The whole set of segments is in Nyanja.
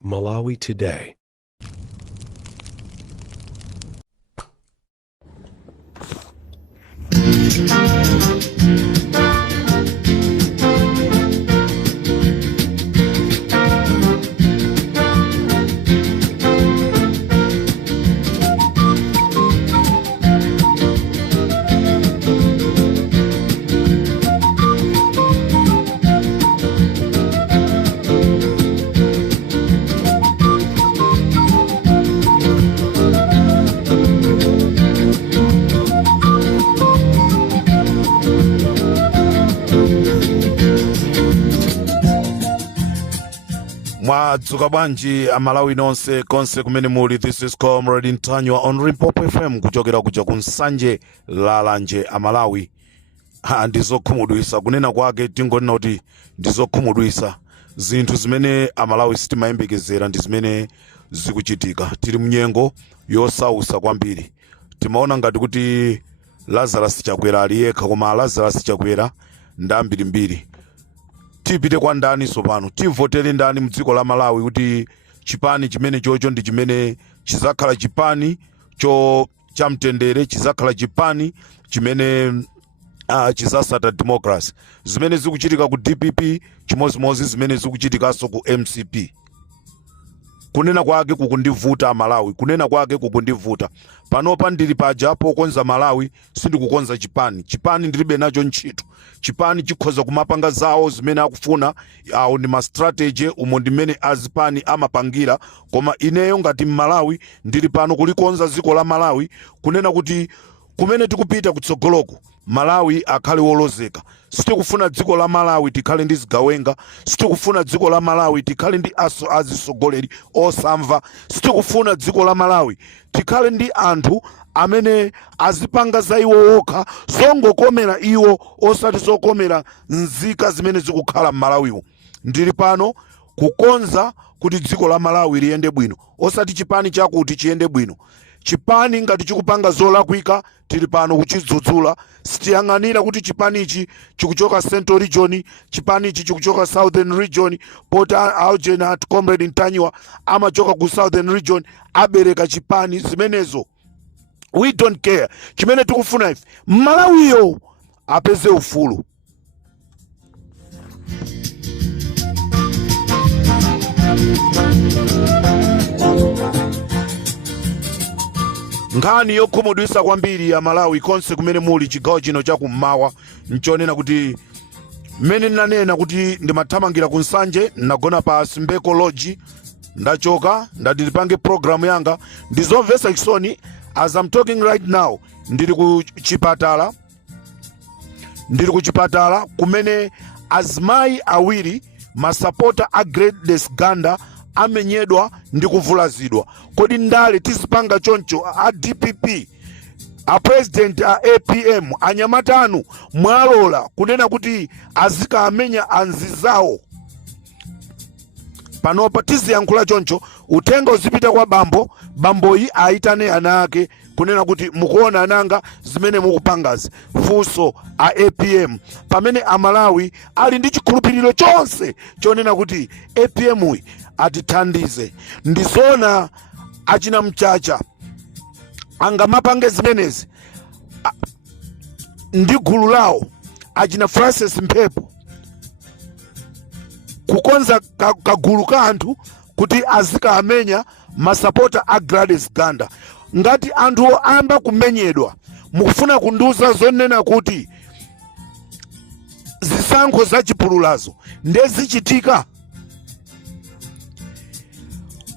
Malawi Today. Mwadzuka bwanji amalawi nonse konse kumene muli. This is Comrade Ntanywa on Limpopo FM kuchokera kuja kunsanje lalanje amalawi. Ndizokhumudwisa kunena kwake, tingonena kuti ndizokhumudwisa. Zinthu zimene amalawi sitimayembekezera ndi zimene zikuchitika. Tili mnyengo yosausa kwambiri. Timaona ngati kuti Lazarus Chakwera aliyekha, koma Lazarus Chakwera ndambirimbiri. Tipite kwa ndani sopano, tivotere ndani mdziko la Malawi kuti chipani chimene chocho ndi chimene chizakhala chipani chamtendere, chizakhala chipani chimene chizasata democracy. Zimene zikuchitika ku DPP chimozimozi zimene zikuchitikaso ku MCP. Kunena kwake kukundivuta Malawi, kunena kwake kukundivuta. Panopa ndili pajapo konza Malawi sindikukonza chipani. Chipani ndilibe nacho ntchito. Chipani chikhoza kumapanga zawo zimene akufuna, awo ndi ma strategy umo ndimene azipani amapangira, koma ineyo ngati Malawi ndili pano kulikonza dziko la Malawi, kunena kuti kumene tikupita kutsogoloko Malawi akhale wolozeka. Sitikufuna dziko la Malawi tikhale ndi zigawenga, sitikufuna dziko la Malawi tikhale ndi azisogoleri osamva, sitikufuna dziko la Malawi tikhale ndi anthu amene azipanga za iwo okha, zongokomera iwo osati zokomera nzika zimene zikukhala m'Malawiwo. Ndili pano kukonza kuti dziko la Malawi liyende bwino, osati chipani chakuti chiyende bwino. Chipani ngati chikupanga zolakwika tili pano kuchidzudzula. Sitiyang'anira kuti chipani ichi chikuchoka Central Region, chipani ichi chikuchoka Southern Region, pota Aujeni at Comrade Ntanywa amachoka ku Southern Region abereka chipani zimenezo. We don't care. Chimene tikufuna ife Malawiyo apeze ufulu. Nkhani yokhumudwisa kwambiri ya Malawi konse kumene muli chigawo chino chakummawa, nchonena kuti mmene nanena kuti ndimathamangira kunsanje, nagona pa Simbeko Lodge, ndachoka ndatipange programu yanga. Ndizomvesa chisoni as I'm talking right now. Ndili kuchipatala kumene azimayi awiri masapota a Greatness Ganda amenyedwa ndi kuvulazidwa. Kodi ndale tizipanga choncho a DPP, a president a APM, anyamatanu mwalola kunena kuti azika amenya anzizawo. Panopa tiziyankhula choncho, utenga uzipita kwa bamboyi aitane ana ake kunena kuti mukuona ananga zimene mukupangazi. Funso a APM pamene amalawi ali ndi chikhulupiriro chonse chonena kuti APM atithandize. Ndizona achina Mchacha angamapange zimenezi ndi gulu lawo, achina Francis Mphepo kukonza kagulu ka anthu kuti azika amenya masapota a Gladys Ganda. Ngati anthu amba kumenyedwa mukufuna kunduza zonena kuti zisankho za chipululazo ndezichitika,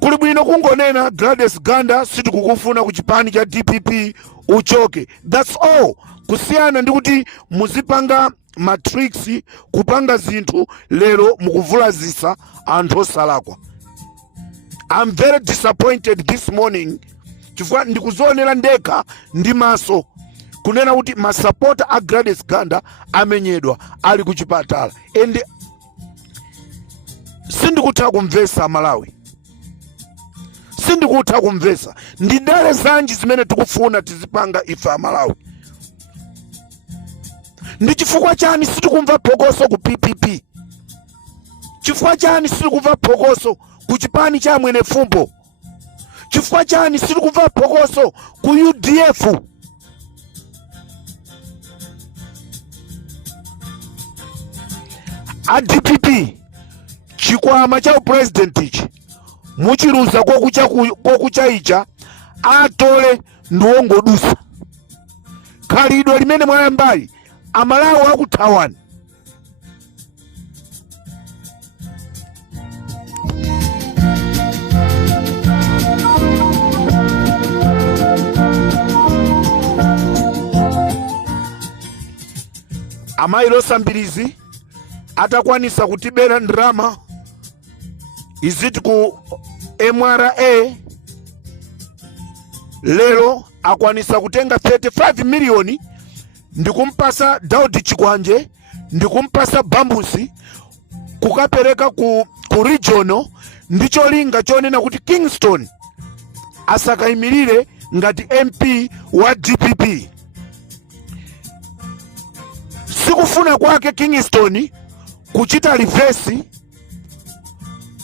kuli bwino kungonena Gladys Ganda sitikukufuna ku chipani cha DPP uchoke. That's all. Kusiyana ndi kuti muzipanga matrix kupanga zinthu lero mukuvulazisa anthu osalakwa. I'm very disappointed this morning chifukwa ndikuzionera ndekha ndi maso kunena kuti masapota a Gladys Ganda amenyedwa ali kuchipatala. And sindikutha kumvesa Malawi, sindikutha kumvesa. Ndi ndale zanji zimene tikufuna tizipanga ife Malawi. Ndi chifukwa chani sitikumva phokoso ku PPP? Chifukwa chani sitikumva phokoso kuchipani cha mwene fumbo. Chifukwa chani sitikuva phokoso ku UDF? A DPP chikwama cha president ichi muchiruza kokucha icha atole ndiwongodusa khalidwe limene mwayambali amalawi akuthawani. Amayi Losambirizi atakwanisa kutibera ndrama iziti ku MRA lero akwanisa kutenga 35 milioni ndikumpasa Daudi Chikwanje ndikumpasa Bambusi kukapereka ku regional, ndicho linga chonena kuti Kingston asakayimirire ngati MP wa DPP. Sikufuna kwake Kingston kuchita reverse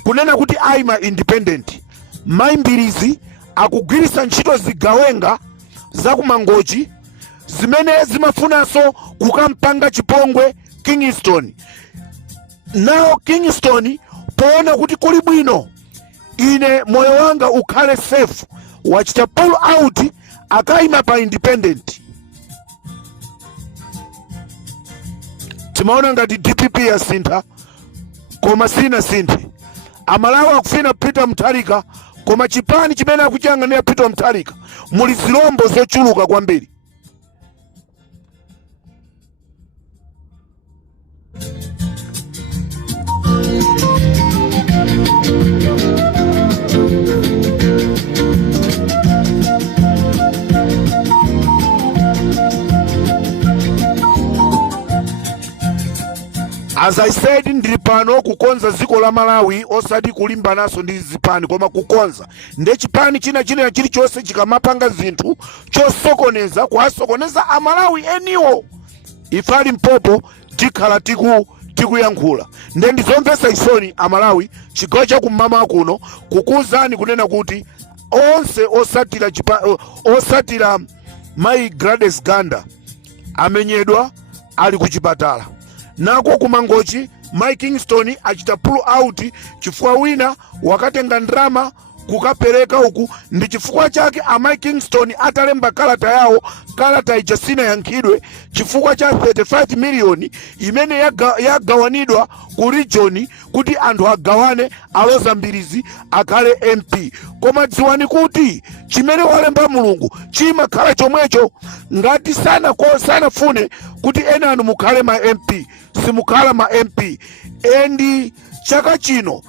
kunena kuti aima independent. Maimbirizi akugwirisa ntchito zigawenga za kumangochi zimene zimafunanso kukampanga chipongwe Kingston. Now Kingston poona kuti kuli bwino ine moyo wanga ukhale safe, wachita pull out akaima pa independent. Timaona ngati DPP ya sintha koma sina sinthe. Amalawi akufuna Peter Mutharika koma chipani chimene akuchang'anira Peter Mutharika muli zilombo zochuluka kwambiri. As I said, ndili pano kukonza ziko la Malawi osati kulimba naso ndi zipani koma kukonza. Nde chipani china chili chose chikamapanga zinthu chosokoneza kwasokoneza Amalawi eniwo. Ifali mpopo tikhala tikuyankhula. Nde ndizomvesa isoni Amalawi chigawo cha kumama kuno kukuzani kunena kuti onse osatira Mai Gladys Ganda amenyedwa ali kuchipatala. Nako kumangochi Mai Kingston achita pull out chifukwa wina wakatenga ndrama kukapereka huku. Ndi chifukwa chake Mai Kingston atalemba kalata yawo, kalata ichasina yankhidwe chifukwa cha 35 milioni imene yagawanidwa ku region kuti anthu agawane Alozambirizi akhale MP. Koma dziwani kuti chimene walemba Mulungu chimakhala chomwecho. Ngati sanafune kuti ena anu mukhale ma MP, simukhala ma MP. Endi chaka chino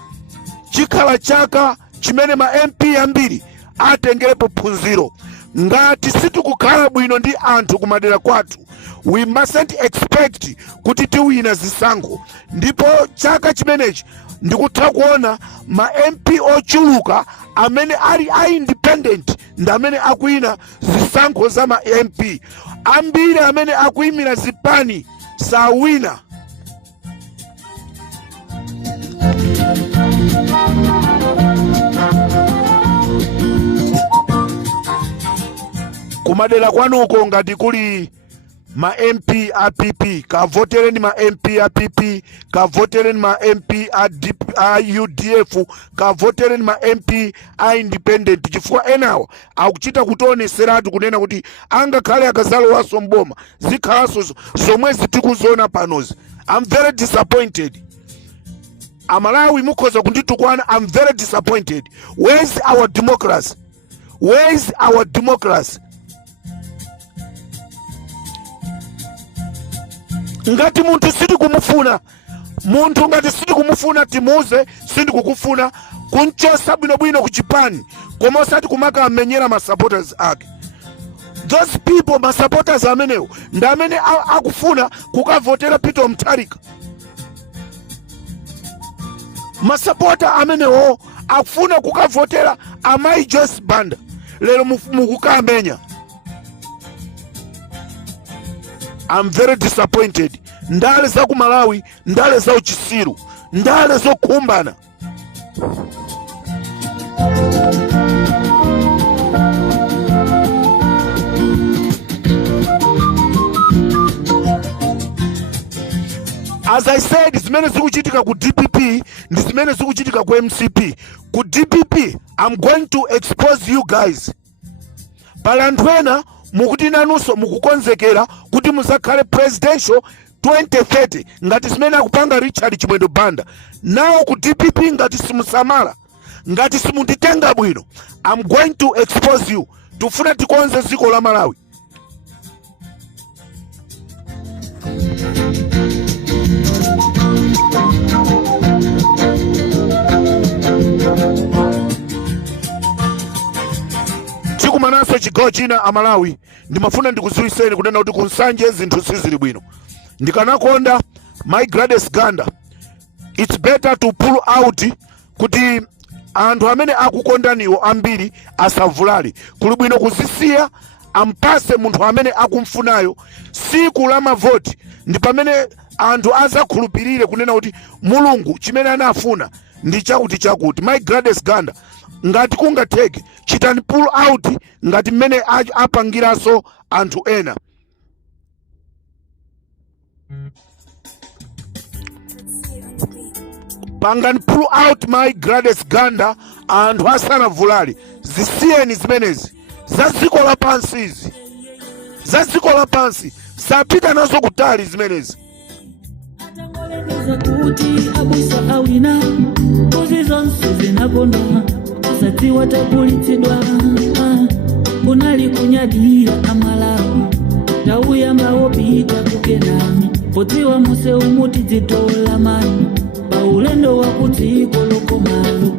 chikhala chaka chimene ma MP ambiri atengerepo phunziro. Ngati sitikukhala bwino ndi anthu kumadera kwathu, we mustn't expect kuti tiwina zisankho. Ndipo chaka chimenechi ndikutha kuona ma MP ochuluka amene ali independent ndamene akuina zisankho za ma MP. Ambiri amene akuimira zipani sawina. Kumadela kwanuko ngati kuli ma MP a PP, kavotereni ma MP a PP, kavotereni ma MP a UDF, kavotereni ma MP a independent. Chifukwa enawo akuchita kutioneseratu kunena kuti angakhale akazalowaso mboma zikhalaso zomwe tikuzona panozi. I'm very disappointed. Amalawi mukhoza kunditukwana. I'm very disappointed. Where's our democracy? Where's our democracy? Ngati muntu siti kumufuna, muntu ngati siti kumufuna timuze sindi kukufuna kunchosa bwino kuchipani koma osati kumaka amenyera ma supporters ake. Those people ma supporters amenewo ndamene akufuna kukavotera Peter Mutharika. Ma supporter amenewo akufuna kukavotera Amayi Joyce Banda. Lero mukukamenya. I'm very disappointed. Ndale za ku Malawi, ndale za uchisiru, ndale zo kumbana. As I said, zimene zikuchitika ku DPP ndi zimene zikuchitika ku MCP. Ku DPP, I'm going to expose you guys. Pali anthu ena mukuti nanunso mukukonzekera kuti muzakhale presidential 2030 ngati zimene akupanga Richard Chimwendo Banda. Nawo ku DPP ngati simusamala, ngati simunditenga bwino, I'm going to expose you. Tufuna tikonze dziko la Malawi. Chikumanaso chigawo china Amalawi ndimafuna ndikuziwiseni kunena kuti kunsanje zinthu sizili bwino. Ndikanakonda my Gladys Ganda, it's better to pull out kuti anthu amene akukondaniwo ambiri asavulali. Kuli bwino kuzisiya ampase munthu amene akumfunayo. Siku la mavoti ndi pamene anthu azakhulupirire kunena kuti Mulungu chimene anafuna ndi chakuti. My Gladys Ganda, ngati kungatheke chitani pull out ngati mmene apangiranso anthu ena. Pangani pull out my Gladys Ganda anthu asanavulali. Zisiyeni zimenezi za dziko lapansi izi, za dziko lapansi sapita nazo kutali zimenezi. Kuti abusa awina kozi zonse zinakondwa sati watapulitsidwa kunali kunyadira Amalawi tauyamba wopita kukenani potiwa muse umuti dzitola mani paulendo wakudziko lokomalo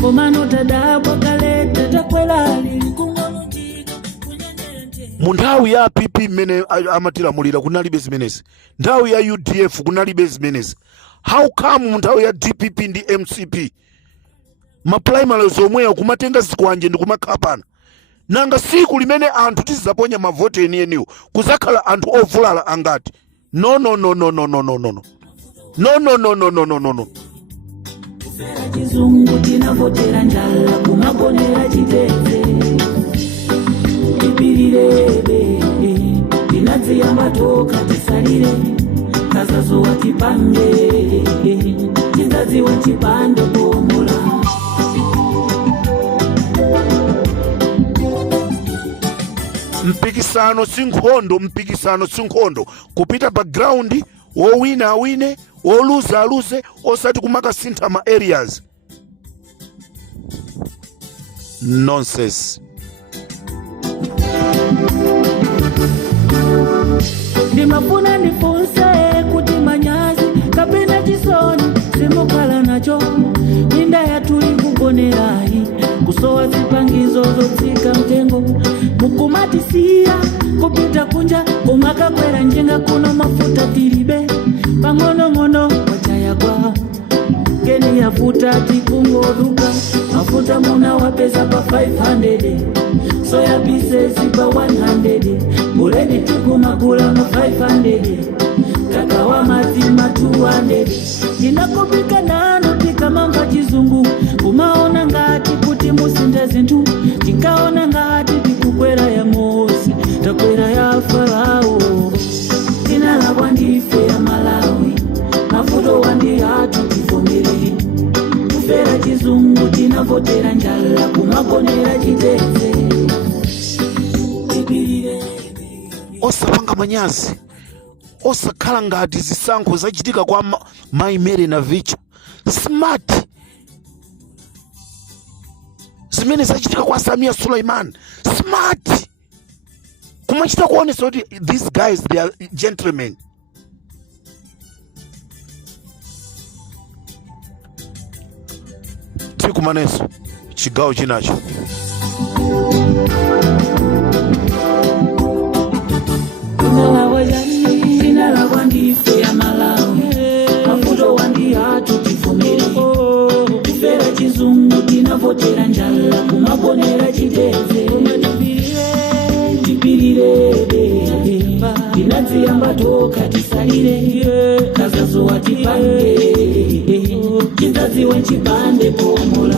komano tadabwa kaleta takwela likungalunjika kunyenente. Munthawi ya PP mmene amatilamulira kunalibe zimenezi. Nthawi ya UDF kunalibe zimenezi. How come munthawi ya DPP ndi MCP maprimary zomweyo kumatenga zikwanje ndi kumakhapana? Nanga siku limene anthu tizaponya mavote enieniwo kuzakhala anthu ovulala angati? No. Chizungu tinavotera njala kumagonera chiteze ibirire tinadziyamba toka tisalire kazazuwa tipange tizaziwa chipande pomola. Mpikisano sinkhondo kupita background wowina awine woluza aluze osati kumakasintha ma areas. Nonsense. Ndimafuna nifunse kuti manyazi kapena chisoni simukhala nacho minda yatuli kugonerayi kusowa zipangizo zotsika mtengo mukumatisiya kupita kunja kumakakwera njenga kuno mafuta tilibe pang'onong'ono wachayagwa keni yafuta tikungoruka mafuta muna wapeza pa 500 soya pieces pa 100 buledi tikumagula ma 500 kakawa mazima 200 inakopika nano tikamamba chizungu kumaona ngati kuti musinda zinthu tikaona ngati tikukwera ya Mose takwera ya Farao tinalabwa ndife ya Malawi mafuto wandi hatu tivomere kufera chizungu tinavotera njala kumagonera chiteze osapanga manyazi osakhala ngati zisankho zachitika kwa Mai Mary na Vicha smart zimene zachitika kwa Samia Suleiman smart kumachita kuonesa kuti these guys they are gentlemen. Tikumaneso chigawo chinacho tinalabwa ndife ya Malawi mafuto wandi hatu tivomere kufera chizungu tinavotera njala kumagonera chiteze tipirire tinadziyamba toka tisalire kazazuwa tipange chizaziwe chipande pomola.